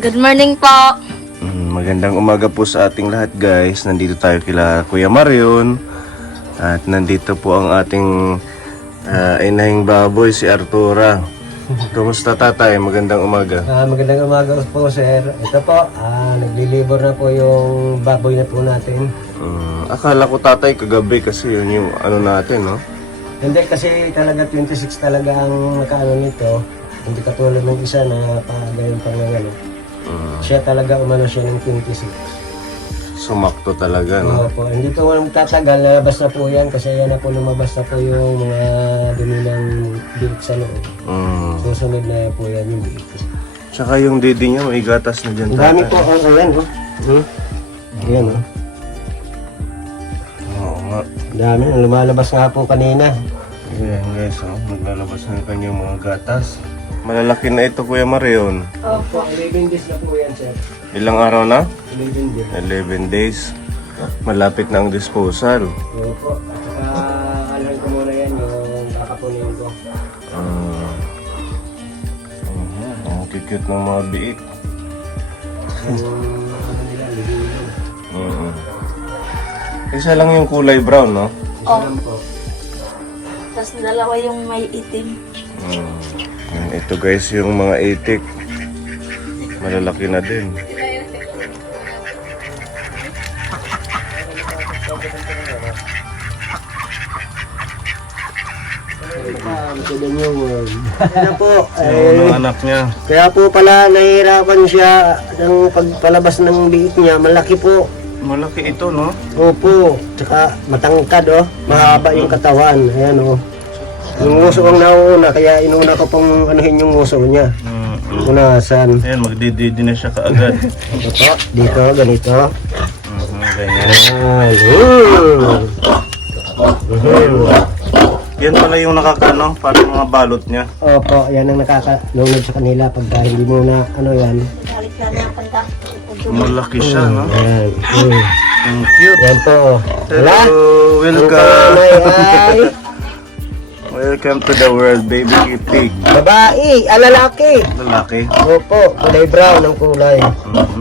Good morning po. Magandang umaga po sa ating lahat guys. Nandito tayo kila Kuya Marion. At nandito po ang ating inahing baboy si Artura. Kumusta tatay? Magandang umaga. Magandang umaga po sir. Ito po, naglilibor na po yung baboy na po natin. Akala ko tatay kagabi kasi yun yung ano natin, no? Hindi kasi talaga 26 talaga ang nakaano nito. Hindi katulad ng isa na pagayon pang ano. Siya talaga umano siya ng 26. Sumakto talaga, no? Opo, hindi po walang tatagal, lalabas na po yan kasi yan na po lumabas na po yung mga dumi ng biik sa loob. Susunod na po yan yung biik. Tsaka yung didi niya may gatas na dyan Ang dami tatay. po, ayan oh. Ayan oh. Oo nga. Ang dami, lumalabas nga po kanina. Ayan guys, oh. Naglalabas na yung kanyang mga gatas. Malalaki na ito Kuya Marion. Opo, 11 days na po yan sir. Ilang araw na? 11 days. 11 days. Malapit na ang disposal. Opo, at saka alhan ko muna yan yung kakapunin ko. Ang cute ng mga biik. Yung ano nila, ligilin. Isa lang yung kulay brown, no? Isa lang po. Tapos dalawa yung may itim. Ito guys, yung mga itik. Malalaki na din. Ano po, Yung mga anak niya. kaya po pala nahihirapan siya ng pagpalabas ng biik niya, malaki po. Malaki ito, no? Opo, tsaka matangkad oh, mahaba yung katawan, ayan oh. Yung nguso ang nauuna, kaya inuna ko pong anuhin yung nguso niya. Unasan. Ayan, magdididi na siya kaagad. Ito po, dito, ganito. Ganyan. Yan pala yung nakakano, parang mga balot niya. Opo, yan ang nakakalunod sa kanila pagka hindi mo na ano yan. Balik na na pagka. Malaki siya, no? Yan. Ang cute. Yan po. Wala? Hello, Ang welcome. panay ay Welcome to the world, baby pig. babae, lalaki. Lalaki. Opo, kulay brown ang kulay.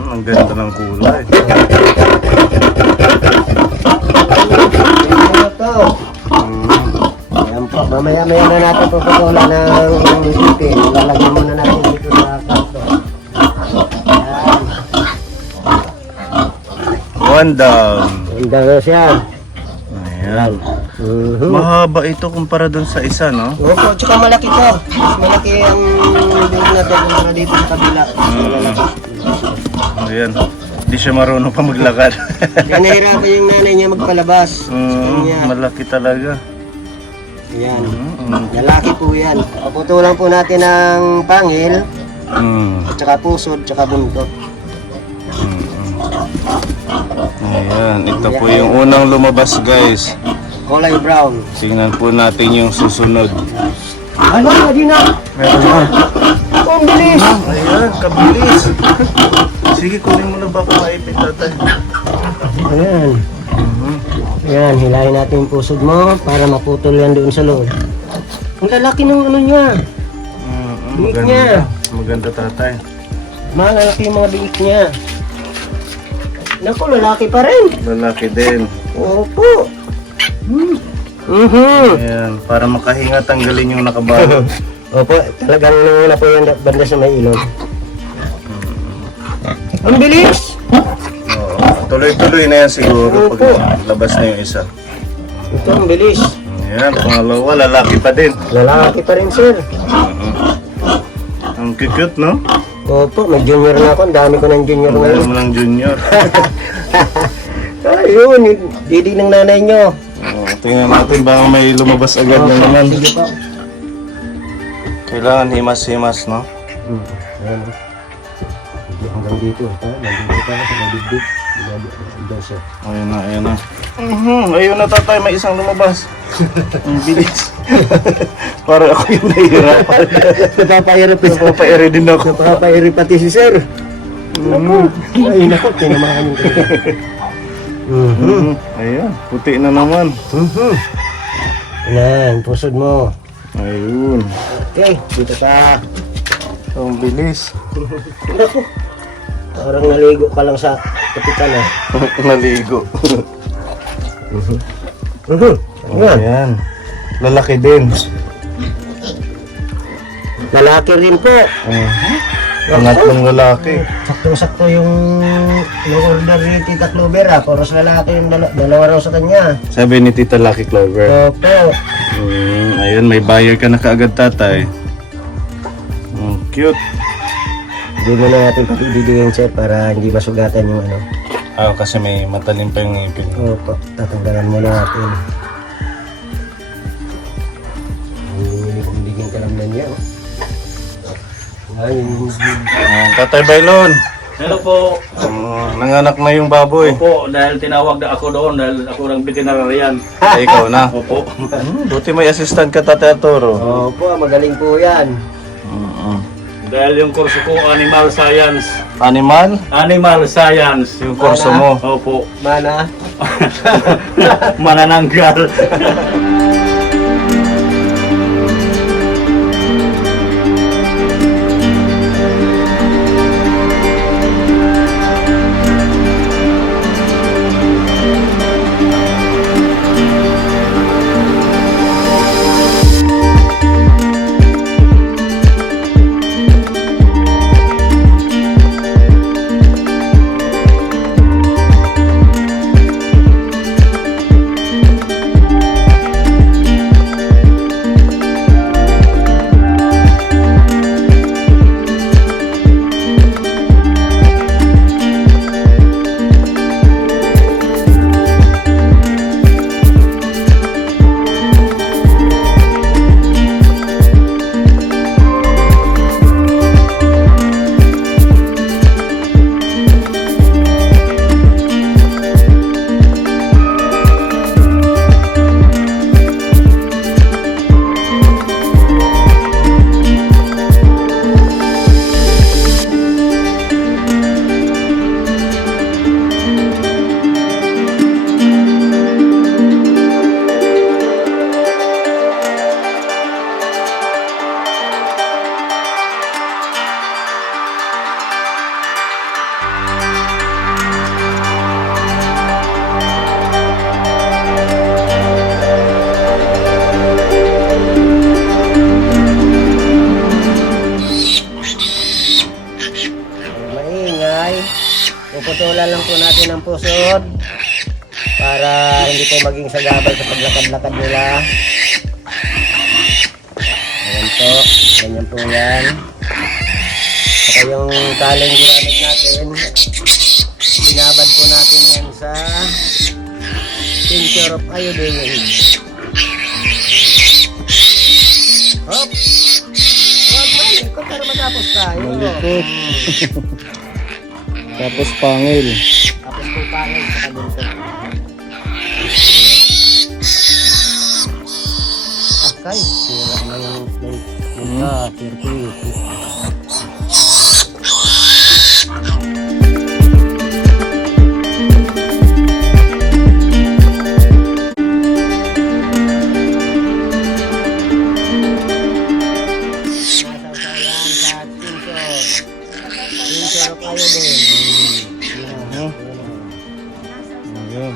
Ang ganda ng kulay. Ano to? Yan po, mamaya-maya na natin puputulan ng ipin. Lalagyan muna natin dito sa kanto. One down. Handa na siya. Ayan. Mahaba ito kumpara dun sa isa, no? Opo, tsaka malaki to. Mas malaki ang dito natin kumpara dito sa kabila. Malalaki. Ayan. Hindi siya marunong pa maglakad. Kaya nahirapan yung nanay niya magpalabas. Sa kanya. Malaki talaga. Ayan. Lalaki po yan. Paputulan po natin ng pangil, tsaka pusod, tsaka buntot. Ayan. Ito po yung unang lumabas, guys. Kulay brown. Tingnan po natin yung susunod. Ano? Hindi na. Meron na. Ang bilis. Ayan, kabilis. Sige, kunin mo na ba kung maipit tatay? Ayan. Ayan, hilahin natin yung pusod mo para maputol yan doon sa loob. Ang lalaki ng ano niya. Biik niya. Maganda tatay. Malalaki yung mga biik niya. Naku, lalaki pa rin. Lalaki din. Opo. Ayan, para makahinga tanggalin yung nakabalot. Opo, talagang nuna po yung banda sa may ilog. Ang bilis! Oo, tuloy-tuloy na yan siguro pag labas na yung isa. Ito, ang bilis. Ayan, pangalawa, lalaki pa din. Lalaki pa rin, sir. Ang cute, no? Opo, may junior na ako. Ang dami ko ng junior Meron ngayon. mo ng junior. Ayun, didi ng nanay nyo. Tingnan natin baka may lumabas agad na naman. Sige po. Kailangan himas-himas, no? Ayan. Hanggang dito. Nandito pa sa dibdib. Hanggang siya. Ayun na, ayun na. Ayun na tatay, may isang lumabas. Ang bilis. Para ako yung nahihirapan. Napapahirap eh. Papairi din ako. Napapahirap pati si sir. Ay, naku, tinamahan yung Ayan, puti na naman. Ayan, pusod mo. Ayun. Okay, dito ka. Ang bilis. Naku, Parang naligo ka lang sa kapitan ah. Naligo. Ayan. Ayan. Lalaki din. Lalaki rin po. Pangatlong lalaki. Saktong-sakto yung order ni Tita Clover ah. Puros lalaki yung dalawa raw sa kanya. Sabi ni Tita Lucky Clover. Opo. Ayun, may buyer ka na kaagad, tatay. Cute. Hindi mo na natin pag-ibigyan sir para hindi masugatan yung ano. Kasi may matalim pa yung ngipin. Opo, tatanggalan mo na natin. Bigyan ka lang na niya. Ay, Tatay Bailon, Hello po. nanganak na yung baboy. Opo, dahil tinawag na ako doon dahil ako lang veterinarian. Ay, ikaw na. Opo. Buti may assistant ka, Tatay Arturo. opo, magaling po yan. Dahil yung kurso ko, Animal Science. Animal? Animal Science. Yung kurso mo. Opo. Mana? Manananggal. Puputulan lang po natin ang pusod para hindi po maging sagabal sa paglakad-lakad nila. Ayan po, ganyan po yan. Saka yung taling ginamit natin, binabad po natin yan sa tincture of iodine. Hop! Huwag malikot para matapos tayo. Malikot. Tapos pangil. Tapos po pangil sa kadulto. Akay, sira na yung circuit. Ayun.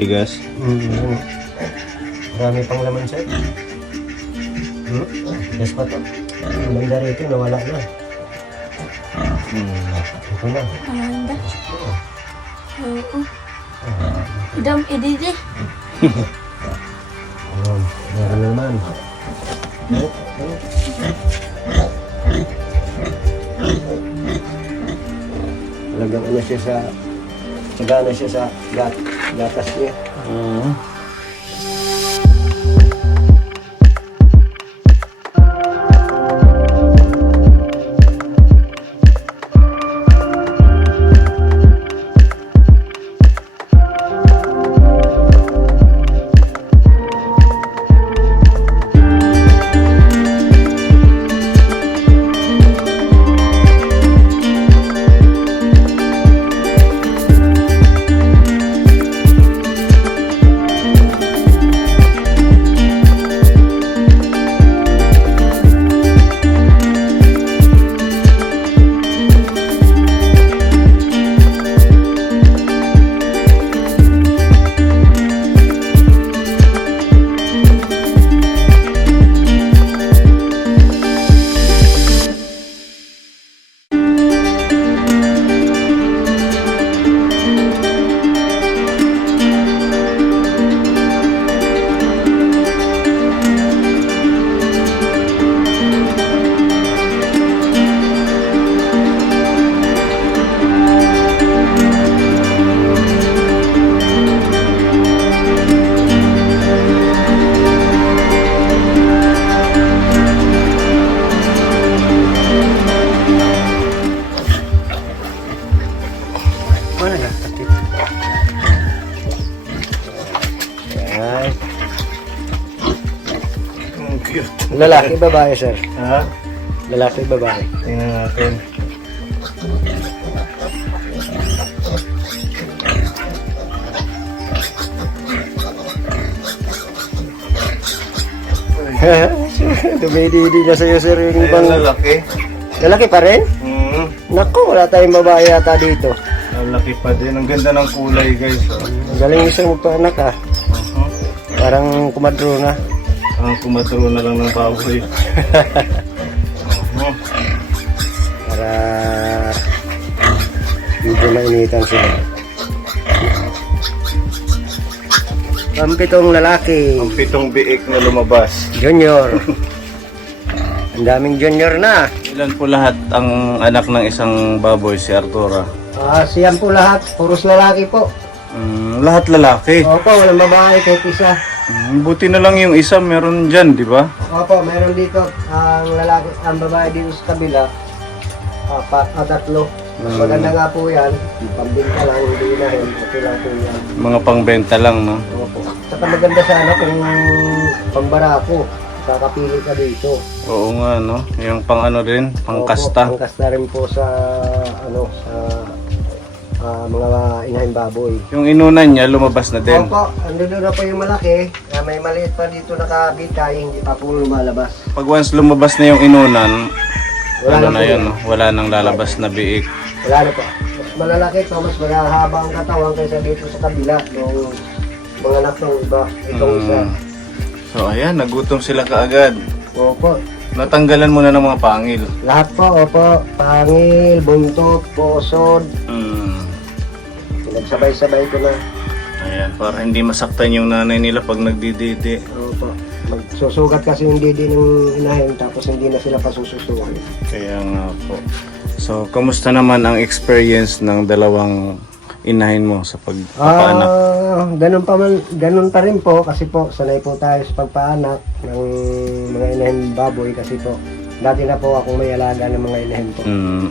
Tigas. Marami pang laman, sir. Yes pa to. Yung banda rito, nawala na. Ito na. Amanda. Oo. Idam, ididi. Ayun, meron naman. Talagang ano siya sa... Sagana siya sa gatas niya. Mana ya? Ay. Cute. Lalaki, babae, sir? Ha? Lalaki, babae. Tingnan natin. Dumididi na sa'yo, sir, yung Ayan, ibang... lalaki. Lalaki pa rin? Naku, wala tayong babae yata dito. Lalaki pa din. Ang ganda ng kulay, guys. Galing isang magpaanak, ah. Parang kumadro na. Ang kumaturo na lang ng baboy. Para... medyo mainitan sila. Ang pitong lalaki. Ang pitong biik na lumabas. Junior. Ang daming junior na. Ilan po lahat ang anak ng isang baboy, si Artura? Siyan po lahat. Puros lalaki po. Lahat lalaki. Opo, walang babae kahit isa. Buti na lang yung isa meron dyan, di ba? Opo, meron dito. Ang lalaki, ang babae dito sa kabila. Tatlo. Mas maganda nga po yan. Pambinta lang, hindi na rin. Okay lang po yan. Mga pangbenta lang, no? Opo. Saka maganda sana kung pambarako. Kakapili ka dito. Oo nga, no? Yung pang ano rin, pang kasta. Opo, pangkasta rin po sa mga inahing baboy. Yung inunan niya, lumabas na din. Opo, andun na po yung malaki. May maliit pa dito nakabitay, hindi pa po lumalabas. Pag once lumabas na yung inunan, Wala ano na na po yun, no? Wala nang lalabas na biik. Wala na po. Mas malalaki to, mas mahaba ang katawan kaysa dito sa kabila. Yung mga anak ng iba, itong isa. So ayan, nagutom sila kaagad. Opo. Natanggalan mo na ng mga pangil. Lahat po, opo. Pangil, buntot, posod. Pinagsabay-sabay ko na. Ayan, para hindi masaktan yung nanay nila pag nagdididi. Opo. Magsusugat kasi yung didi ng inahin tapos hindi na sila pasususuhan. Kaya nga po. So, kamusta naman ang experience ng dalawang inahin mo sa pagpapaanak? Ganun pa rin po kasi po sanay po tayo sa pagpaanak ng mga inahin baboy kasi po dati na po akong may alaga ng mga inahin po.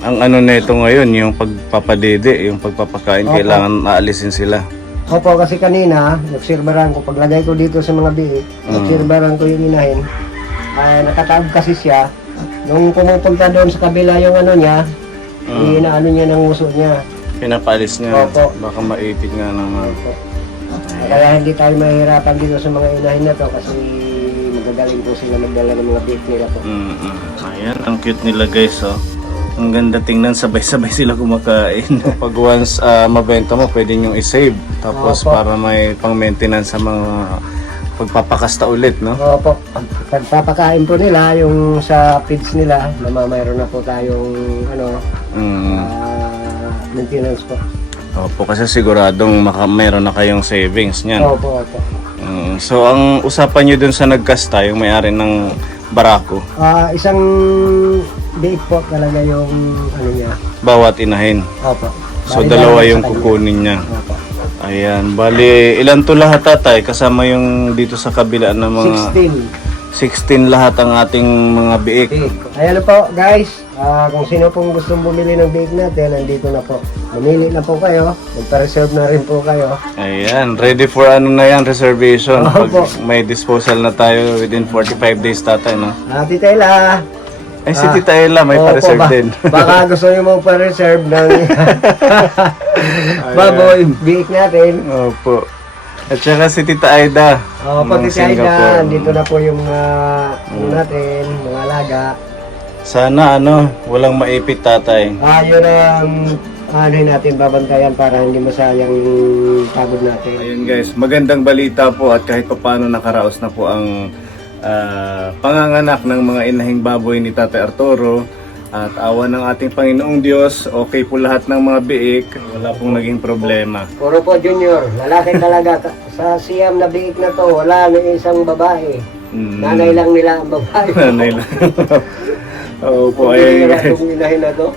Ang ano na ito ngayon, yung pagpapadede, yung pagpapakain, Opo. kailangan aalisin sila. Opo, kasi kanina nagsirbaran ko, paglagay ko dito sa mga biik, nagsirbaran ko yung inahin. Nakataab kasi siya. Nung pumupunta doon sa kabila yung ano niya, inaano niya ng uso niya. Pinapaalis niya. Opo. Baka maipit nga naman. Opo. Kaya hindi tayo mahirapan dito sa mga inahin na to kasi magagaling po sila magdala ng mga beef nila po. Ayan, ang cute nila guys, oh. Ang ganda tingnan, sabay-sabay sila kumakain. Pag once mabenta mo, pwede nyo i-save. Tapos Opo. para may pang-maintenance sa mga pagpapakasta ulit, no? Opo, pagpapakain po nila, yung sa feeds nila, mayroon na po tayong ano, maintenance po. Opo, kasi siguradong mayroon na kayong savings niyan. Opo, opo. So, ang usapan nyo dun sa nagkasta, yung may-ari ng barako, Isang biik po talaga yung ano niya. bawat inahin. Opo. So, Bali, dalawa sa yung kanya. kukunin niya. Opo. Ayan, bali, ilan to lahat tatay? Kasama yung dito sa kabila ng mga 16 lahat ang ating mga biik. Biik. Ayan na po guys, kung sino pong gustong bumili ng biik natin, nandito na po. Bumili na po kayo, magpa-reserve na rin po kayo. Ayan, ready for ano na yan, reservation. Pag Opo. may disposal na tayo within 45 days tatay, no? Tita Ella, Ay, si Tita Ella, may opo, pa-reserve din. Baka gusto nyo mo pa-reserve ng baboy, biik natin. Opo. At saka si Tita Aida. Opo, ng Tita Aida, Singapore. dito na po yung mga ano natin, mga alaga. Sana walang maipit tatay. Yun ang ano natin babantayan para hindi masayang yung pagod natin. Ayun guys, magandang balita po at kahit paano nakaraos na po ang panganganak ng mga inahing baboy ni Tatay Arturo. At awa ng ating Panginoong Diyos, okay po lahat ng mga biik, wala pong naging problema. Puro po junior, lalaki talaga. Sa siyam na biik na to, wala na isang babae. Nanay lang nila ang babae. Nanay lang. Oo po, ayun guys. Kung inahin na to.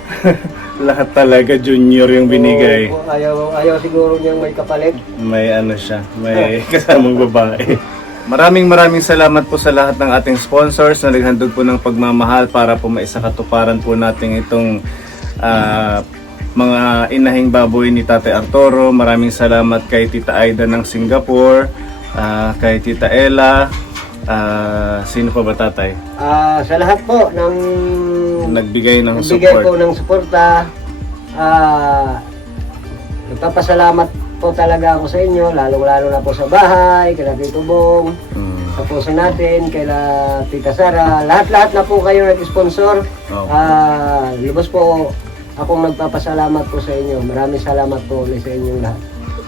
Lahat talaga junior yung binigay. Oo, ayaw siguro niyang may kapalit. May siya, may kasamang babae. Maraming salamat po sa lahat ng ating sponsors na naghandog po ng pagmamahal para po maisakatuparan po natin itong mga inahing baboy ni Tatay Arturo. Maraming salamat kay Tita Aida ng Singapore, kay Tita Ella, sino pa ba tatay? Sa lahat po ng Nagbigay ng nagbigay support. po ng suporta, nagpapasalamat po talaga ako sa inyo, lalong-lalo na po sa bahay, kay Tito Bong, sa puso natin, kay Tita Sara, lahat-lahat na po kayo nag-sponsor. Lubos po akong nagpapasalamat po sa inyo. Maraming salamat po ulit sa inyong lahat.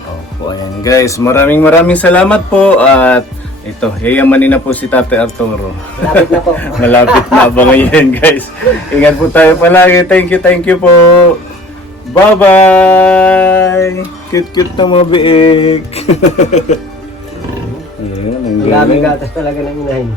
Opo, ayan guys, maraming salamat po at ito, yayamanin na po si Tatay Arturo. Malapit na po. Malapit na abangan yan guys. Ingat po tayo palagi. Thank you po. Bye-bye! Cute na mga biik. Ayan, ang Ang daming gatas talaga ng inahin.